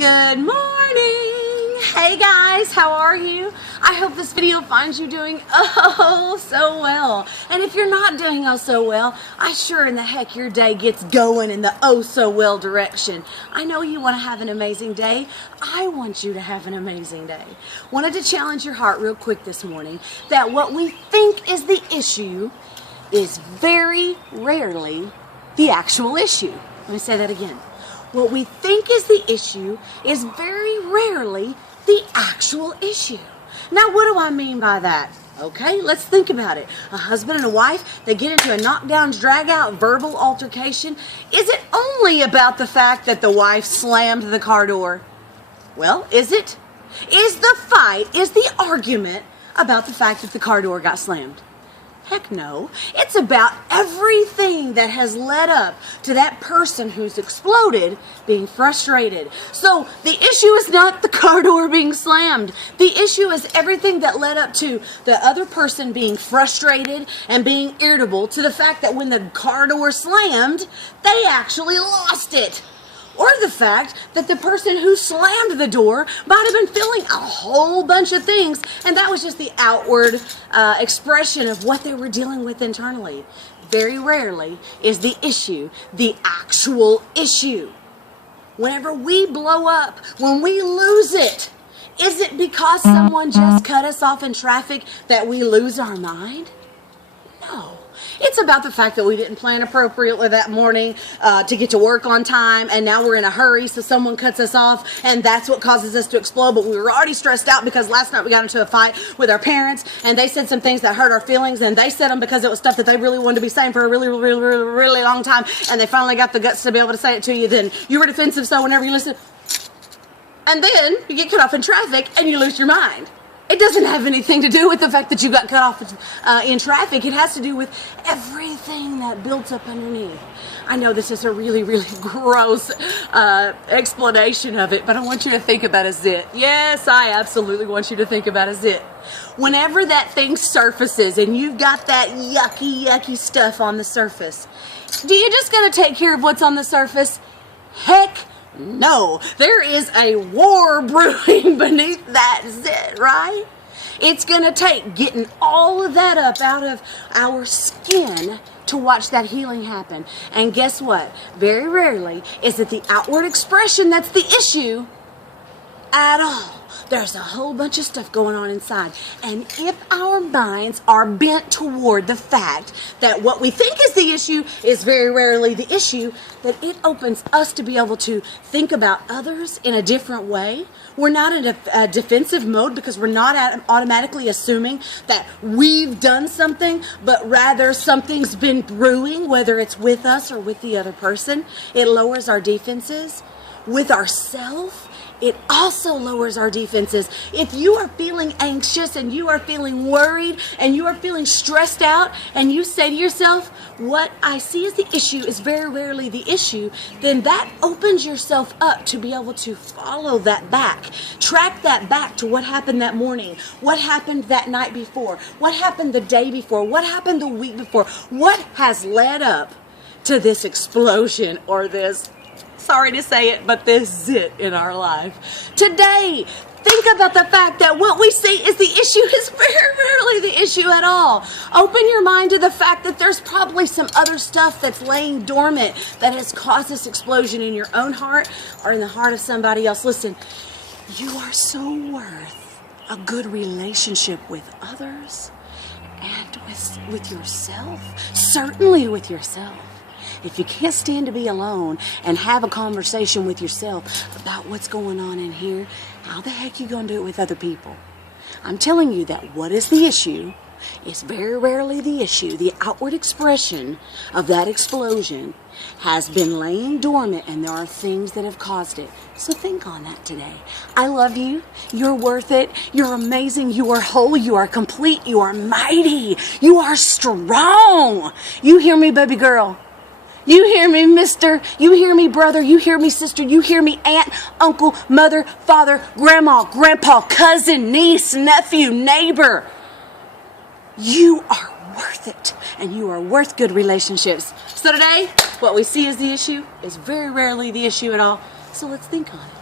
Good morning! Hey guys, how are you? I hope this video finds you doing oh so well. And if you're not doing oh so well, I sure in the heck your day gets going in the oh so well direction. I know you want to have an amazing day. I want you to have an amazing day. Wanted to challenge your heart real quick this morning that what we think is the issue is very rarely the actual issue. Let me say that again. What we think is the issue is very rarely the actual issue. Now, what do I mean by that? Okay, let's think about it. A husband and a wife, they get into a knockdown, drag-out verbal altercation. Is it only about the fact that the wife slammed the car door? Well, is it? Is the argument about the fact that the car door got slammed? Heck no. It's about everything that has led up to that person who's exploded being frustrated. So the issue is not the car door being slammed. The issue is everything that led up to the other person being frustrated and being irritable to the fact that when the car door slammed, they actually lost it. Or the fact that the person who slammed the door might have been feeling a whole bunch of things, and that was just the outward expression of what they were dealing with internally. Very rarely is the issue the actual issue. Whenever we blow up, when we lose it, is it because someone just cut us off in traffic that we lose our mind? No. It's about the fact that we didn't plan appropriately that morning to get to work on time, and now we're in a hurry, so someone cuts us off, and that's what causes us to explode. But we were already stressed out because last night we got into a fight with our parents, and they said some things that hurt our feelings, and they said them because it was stuff that they really wanted to be saying for a really long time, and they finally got the guts to be able to say it to you. Then you were defensive, so whenever you listen, and then you get cut off in traffic, and you lose your mind. It doesn't have anything to do with the fact that you got cut off in traffic. It has to do with everything that built up underneath. I know this is a really gross explanation of it, but I want you to think about a zit. Yes, I absolutely want you to think about a zit. Whenever that thing surfaces and you've got that yucky stuff on the surface, do you just gotta take care of what's on the surface? Heck no, there is a war brewing beneath that zit, right? It's going to take getting all of that up out of our skin to watch that healing happen. And guess what? Very rarely is it the outward expression that's the issue at all. There's a whole bunch of stuff going on inside. And if our minds are bent toward the fact that what we think is the issue is very rarely the issue, that it opens us to be able to think about others in a different way. We're not in a defensive mode because we're not automatically assuming that we've done something, but rather something's been brewing, whether it's with us or with the other person. It lowers our defenses. With ourselves, it also lowers our defenses. If you are feeling anxious and you are feeling worried and you are feeling stressed out and you say to yourself, what I see as the issue is very rarely the issue, then that opens yourself up to be able to follow that back. Track that back to what happened that morning, what happened that night before, what happened the day before, what happened the week before, what has led up to this explosion or this, sorry to say it, but this zit in our life. Today, think about the fact that what we see is the issue is very rarely the issue at all. Open your mind to the fact that there's probably some other stuff that's laying dormant that has caused this explosion in your own heart or in the heart of somebody else. Listen, you are so worth a good relationship with others and with yourself. Certainly with yourself. If you can't stand to be alone and have a conversation with yourself about what's going on in here, how the heck are you going to do it with other people? I'm telling you that what is the issue is very rarely the issue. The outward expression of that explosion has been laying dormant, and there are things that have caused it. So think on that today. I love you. You're worth it. You're amazing. You are whole. You are complete. You are mighty. You are strong. You hear me, baby girl? You hear me, mister? You hear me, brother? You hear me, sister? You hear me, aunt, uncle, mother, father, grandma, grandpa, cousin, niece, nephew, neighbor? You are worth it, and you are worth good relationships. So today, what we see as the issue is very rarely the issue at all. So let's think on it.